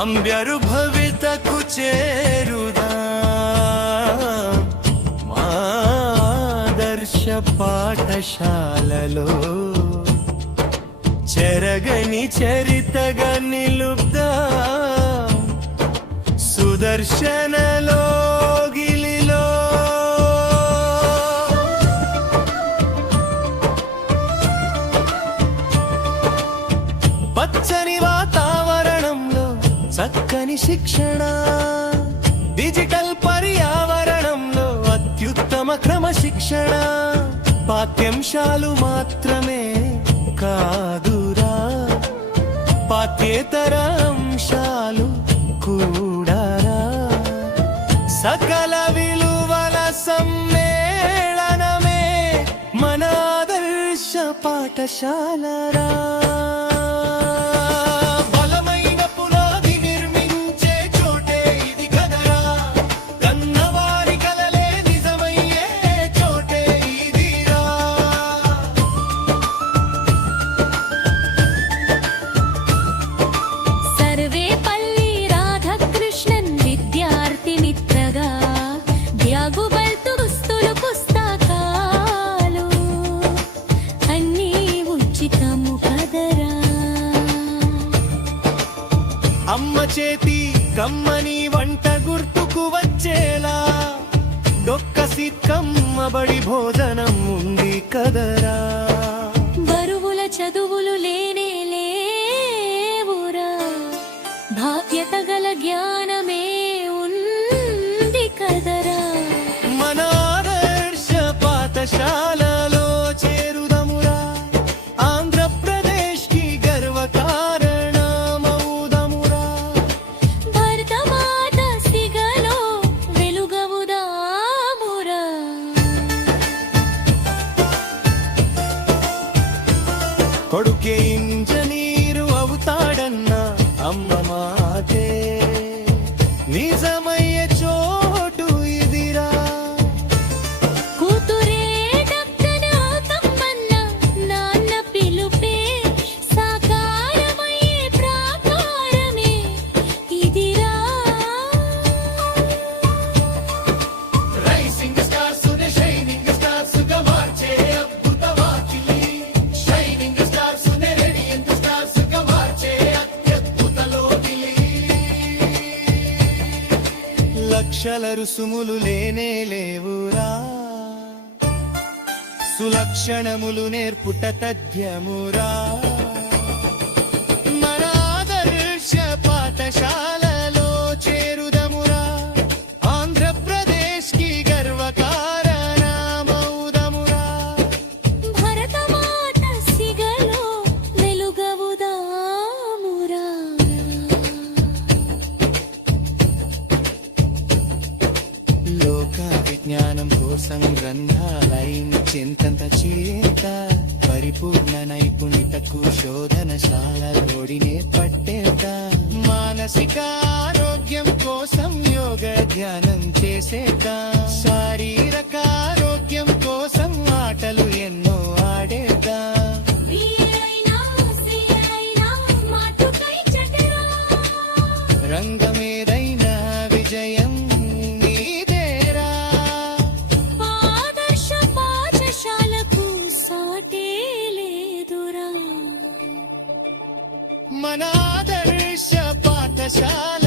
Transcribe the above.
అంబ్యరుభవితకు చేరుదా మాదర్శ పాఠశాలలో చెరగని చరితగా నిలుపుదా సుదర్శనలో గిలిలో పచ్చని వాతావరణంలో చక్కని శిక్షణ డిజిటల్ పర్యావరణంలో అత్యుత్తమ క్రమశిక్షణ పాఠ్యాంశాలు మాత్రమే కాదురా పాఠ్యేతర అంశాలు కూడా సకల విలువల సమ్మేళనమే మన ఆదర్శ పాఠశాలరా అమ్మ చేతి కమ్మని వంట గుర్తుకు వచ్చేలా డొక్క సిక్కమ్మ బడి భోజనం ఉంది కదరా బరువుల చదువులు లేనే లేవురా బాధ్యత గల జ్ఞానమే ఉంది కదరా మన ఆదర్శ పాఠశాలలో చేరుదమురా ఆంధ్రప్రదేశ్ కి గర్వకారణం కొడుకే ఇంజనీరు అవుతాడన్న అమ్మ మాటే నిజమయ్యే చోటు ఇదిరా కూతురే డాక్టర్ అవుతమ్మన్న నాన్న పిలుపే సాకారమయ్యే ప్రాకారమే ఇదిరా రైసింగ్ స్టార్స్ నే షైనింగ్ స్టార్స్ గా మార్చే అద్భుత వాకిలి లక్షల రుసుములు లేనే లేవురా సులక్షణములు నేర్పుట తథ్యమురా మన ఆదర్శ పాఠశాలలో చేరుదమురా ఆంధ్రప్రదేశ్ కి గర్వకారణమౌదమురా భరతమాత సిగలో వెలుగవుదామురా లోక విజ్ఞానం కోసం గ్రంథాలయం చింతంత చేత పరిపూర్ణ నైపుణితకు శోధనశాలలోడినే పట్టేత మానసిక ఆరోగ్యం కోసం యోగ ధ్యానం చేసేత శారీరక ఆరోగ్యం కోసం ఆటలు ఎన్నో ఆడేదా రంగమేదైనా విజయం మన ఆదర్శ పాఠశాల